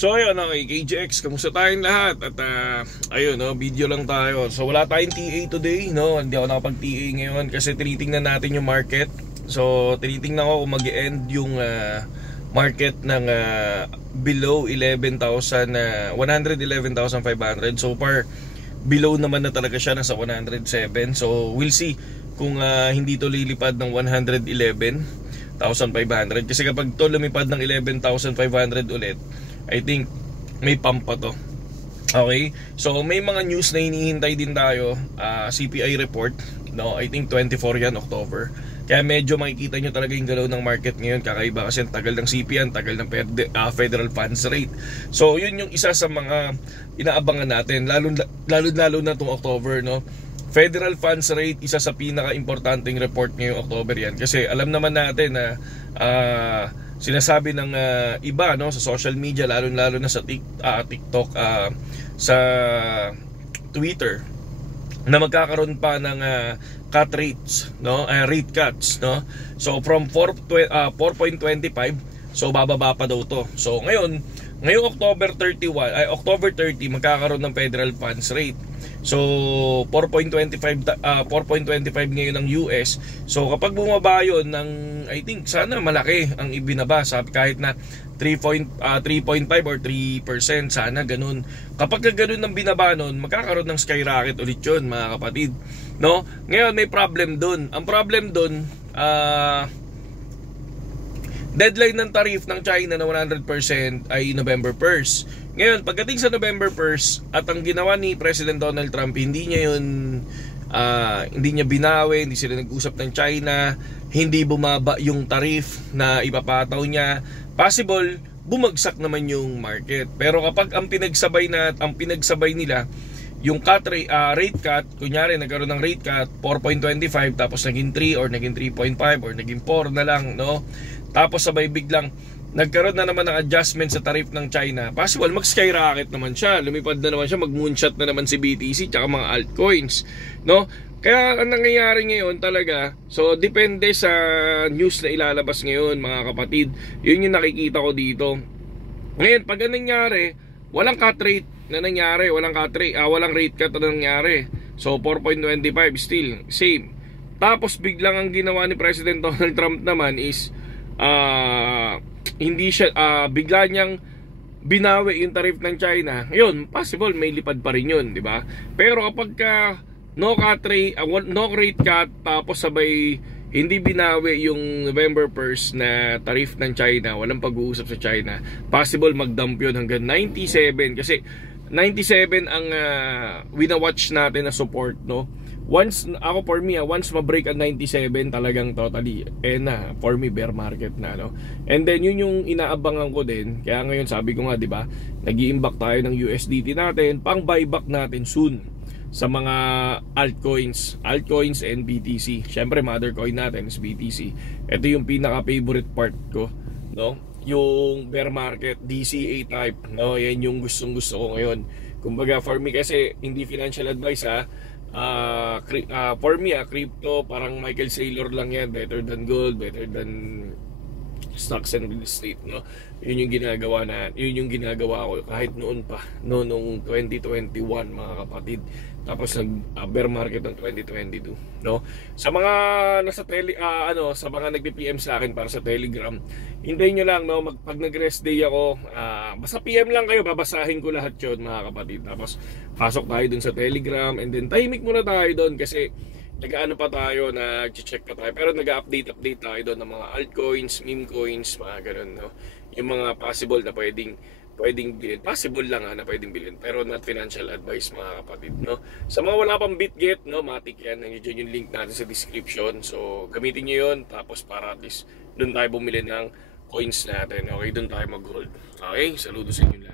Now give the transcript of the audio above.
So ayun, okay, KGX, kamusta tayong lahat? At ayun, no, video lang tayo. So wala tayong TA today, no? Hindi ako nakapag-TA ngayon kasi tinitingnan natin yung market. So tinitingnan ko kung mag-end yung market ng below 111,500. So far, below naman na talaga siya, nasa 107. So we'll see kung hindi to lilipad ng 111,500. Kasi kapag to lumipad ng 11,500 ulit, I think may pump pa to. Okay? So may mga news na hinihintay din tayo. CPI report, no? I think 24 yan, October. Kaya medyo makikita nyo talaga yung galaw ng market ngayon. Kakaiba kasi ang tagal ng CPI, ang tagal ng federal funds rate. So yun yung isa sa mga inaabangan natin, lalo na itong October, no? Federal funds rate, isa sa pinaka-importanting report ngayong October yan. Kasi alam naman natin na sinasabi ng iba, no, sa social media, lalo na sa TikTok, sa Twitter, na magkakaroon pa ng cut rates, no, rate cuts, no. So from 4.25, so bababa pa daw to. So ngayong October 30 magkakaroon ng federal funds rate. So 4.25 ngayon ng US. So kapag bumaba yun ng, I think sana malaki ang ibinaba, kahit na 3.5 or 3%, sana ganun. Kapag ganun ang binaba nun, magkakaroon ng skyrocket ulit yun, mga kapatid, no? Ngayon may problem dun. Ang problem dun, deadline ng tariff ng China na 100% ay November 1st. Ngayon, pagdating sa November 1st, at ang ginawa ni President Donald Trump, hindi niya binawi, hindi sila nag-usap ng China, hindi bumaba yung tariff na ipapataw niya. Possible, bumagsak naman yung market. Pero kapag ang pinagsabay nila, yung rate cut, kunyari nagkaroon ng rate cut 4.25 tapos naging 3 or naging 3.5 or naging 4 na lang, no? Tapos sabay biglang nagkaroon na naman ng adjustment sa tariff ng China, possible mag-skyrocket naman siya, lumipad na naman siya, mag-moonshot na naman si BTC tsaka mga altcoins, no? Kaya ang nangyayari ngayon talaga, so depende sa news na ilalabas ngayon, mga kapatid. Yun yung nakikita ko dito. Ngayon, pag nangyari, walang cut rate na nangyari, walang rate cut na nangyari. So 4.25 still same. Tapos biglang ang ginawa ni President Donald Trump naman is hindi siya bigla niyang binawi yung tariff ng China. Yun, possible may lipad pa rin yun, di ba? Pero kapag no rate cut tapos sabay hindi binawi yung November 1st na tariff ng China, walang pag-uusap sa China, possible mag-dump yun hanggang 97. Kasi 97 ang wina-watch natin na support, no? Once ma-break ang 97, talagang totally for me bear market na, no? And then yun yung inaabangan ko din. Kaya ngayon sabi ko nga, di ba, nag-i-imbak tayo ng USDT natin, pang buyback natin soon sa mga altcoins and BTC. Syempre mother coin natin is BTC. Ito yung pinaka-favorite part ko, no? Yung bear market, DCA type, no? Yan yung gustong-gusto ko ngayon. Kumbaga for me, kasi hindi financial advice, for me, crypto parang Michael Saylor lang yan. Better than gold, better than stocks and real estate, no? Yun yung ginagawa ko kahit noon pa, noong 2021, mga kapatid. Tapos bear market ng 2022, no? Sa mga sa mga nagpi-PM sa akin para sa Telegram, hintayin nyo lang, no? Pag nag-rest day ako, basta PM lang kayo, babasahin ko lahat yun, mga kapatid. Tapos pasok tayo dun sa Telegram, and then tahimik muna tayo dun kasi nag-ano pa tayo, nag-check pa tayo, pero nag-update tayo doon ng mga altcoins, meme coins, mga ganun, no? Yung mga possible na pwedeng bilhin, possible lang na pwedeng bilhin, pero not financial advice, mga kapatid, no? Sa mga wala pang BitGet, no, matik yan, nandiyan yung link natin sa description, so gamitin nyo yun, tapos para at least doon tayo bumili ng coins natin, okay? Doon tayo mag-hold, okay? Saludo sa inyo lahat.